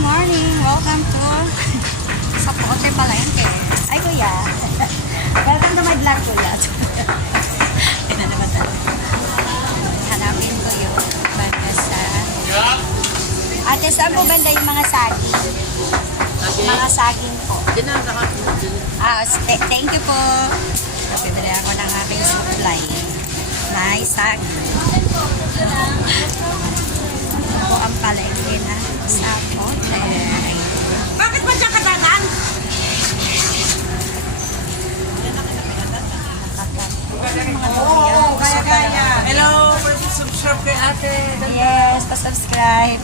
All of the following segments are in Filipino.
morning. Welcome to sa Pote Palengke. Ay, kuya. Welcome to my vlog, kuya. Ito na naman tayo. Hanapin ko yung banda sa... Ate, saan po banda yung mga saging? Mga saging po. Thank you po. Pabibili ako ng aking supply. Nice saging. Ito po ang palengke na sa Pote. Bakit ba dyan kadagan? Oo, kaya. Hello, subscribe kay ate. Yes, pa-subscribe.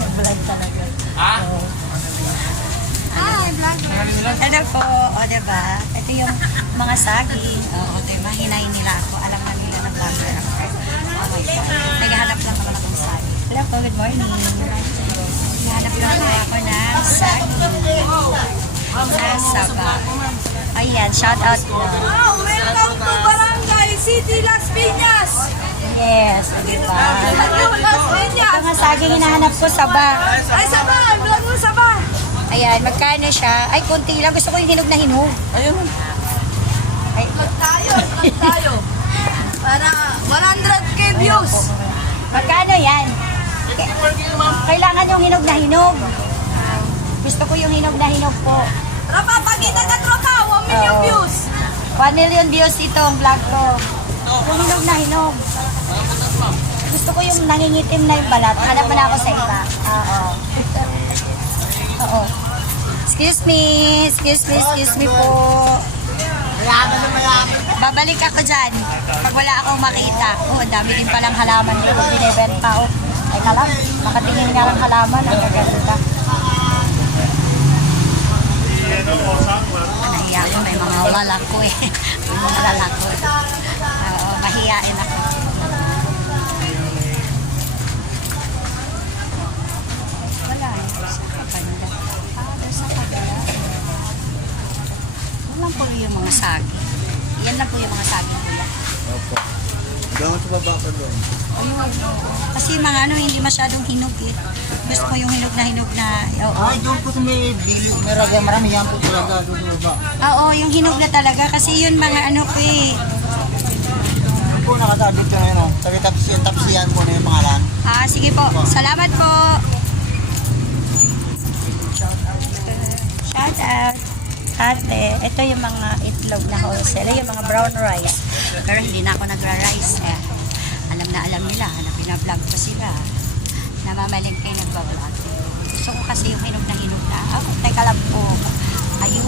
Nag-vlog talaga. Ha? Hi, vlogger. Hello po. O, diba? Ito yung mga saging. O, ito yung mahinay nila ako. Alam na nila ng vlogger ako. Oh my God. Naghahanap lang naman akong saging. Hello po, good morning. Naghahanap lang naman ako ng saging. Nasaba. Ayan, shout out po. Wow, welcome to Barangay City, Las Piñas. Yes, o, diba? Las Piñas. Ito nga saging hinahanap ko, saba. Ay, Saba. Vlog mo, Saba. Ayan, magkano siya? Ay, konti lang. Gusto ko yung hinog na hinog. Ayun. Ay, Vlog tayo. Para 100k views. magkano yan? Kailangan yung hinog na hinog. Gusto ko yung hinog na hinog po. Rapa, pagkita ka tropa, 1 million Oo. views. 1 million views itong vlog ko. Yung hinog na hinog. Gusto ko yung nangingitim na yung balat. Hanap mo na ako sa iba. Oo. Oo. Excuse me po. Mayaman na mayaman. Babalik ako dyan pag wala akong makita. Oh, ang dami din palang halaman dito. Binibenta ko. Ay kalam, nakatingin nga ng halaman. Ang gaganda. Nahiya ko, may mga lalako eh. May mga lalako. Oo, mahiyain ako. Wala eh. Sa kapanda. Sa kabila. Yan lang po yung mga saging. Yan lang po yung mga saging kuya. Opo. Hanggang sa baba ka doon. Kasi yung mga ano, hindi masyadong hinog eh. Gusto ko yung hinog na, oo. Ay, doon po sa may bilog. Marami yan po talaga doon sa baba. Oo, yung hinog na talaga. Kasi yun mga ano ko eh. Doon po nakatagit ko na yun. Sabi tapsiyan po na yung pangalan. Ah, sige po. Salamat po. Shout out. Ate, ito yung mga itlog na wholesale. Yung mga brown rice. Pero hindi na ako nagra-rice eh. Alam na alam nila na pinablog ko sila. Namamaling kayo nagbablog. Gusto ko kasi yung hinog na. Oh, teka lang po. Ayun,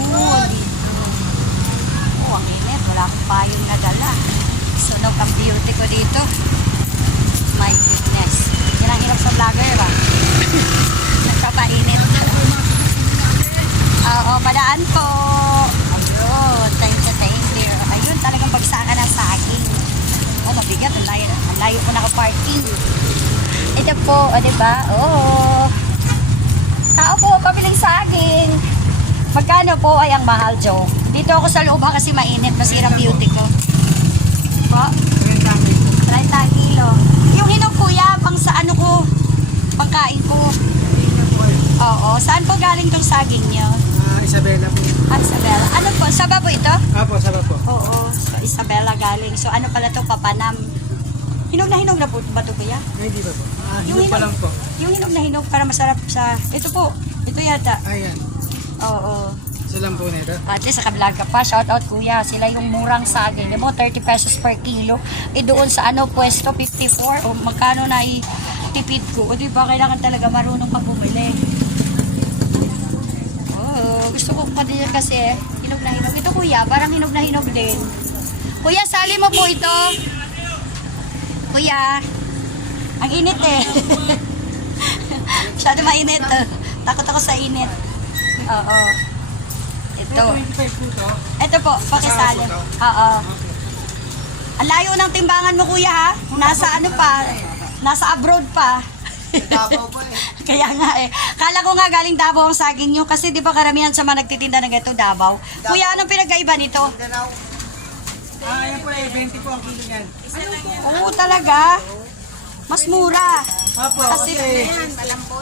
dito. Oh, ang init. Wala akong payong nadala. Sunog ang beauty ko dito. My goodness. Yan ang hirap sa vlogger ba? Nagpapainit. Oo, padaan po. Ayun, thank you. Ayun, talagang bagsakan ng saging. Oh, mabigat. Ang layo po naka-parking. Ito po, o diba? Oo. Tao po, pabiling saging. Magkano po ay ang mahal, Joe? Dito ako sa loob kasi mainit. Masira beauty ko. Po? 30 kilo. Yung hinog kuya, pang sa ano ko, pangkain ko. Oo. Saan po galing tong saging nyo? Isabela po. Ah, Isabela. Ano po? Saba po ito? Apo, saba po. Oo. So, Isabela galing. So, ano pala to? Papanam. Hinog na po ba ito kuya? Hindi ba po? Yung hinog po. Yung hinog na hinog para masarap sa... Ito po. Ito yata. Ayan. Oo. Sila po na ito. Ate, sa kablog ka pa. Shout out kuya. Sila yung murang saging. Di mo, 30 pesos per kilo. Eh doon sa ano, pwesto, 54. O magkano na itipid ko. O di ba, kailangan talaga marunong pag bumili. Oo. Gusto ko pa din kasi hinog na hinog. Ito kuya, parang hinog na hinog din. Kuya, sali mo po ito. Kuya, ang init eh. Masyado mainit. Takot ako sa init. Oo. Ito. Ito po, pakisali. Oo. Ang layo ng timbangan mo kuya ha. Nasa ano pa, nasa abroad pa. Kaya nga eh. Kala ko nga galing Davao ang saging nyo kasi di ba karamihan sa mga nagtitinda ng ito Davao. Kuya, anong pinagkaiba nito? Ayan po 20 po ang kilo yan. Oo talaga. Mas mura. Apo, Kasi kasi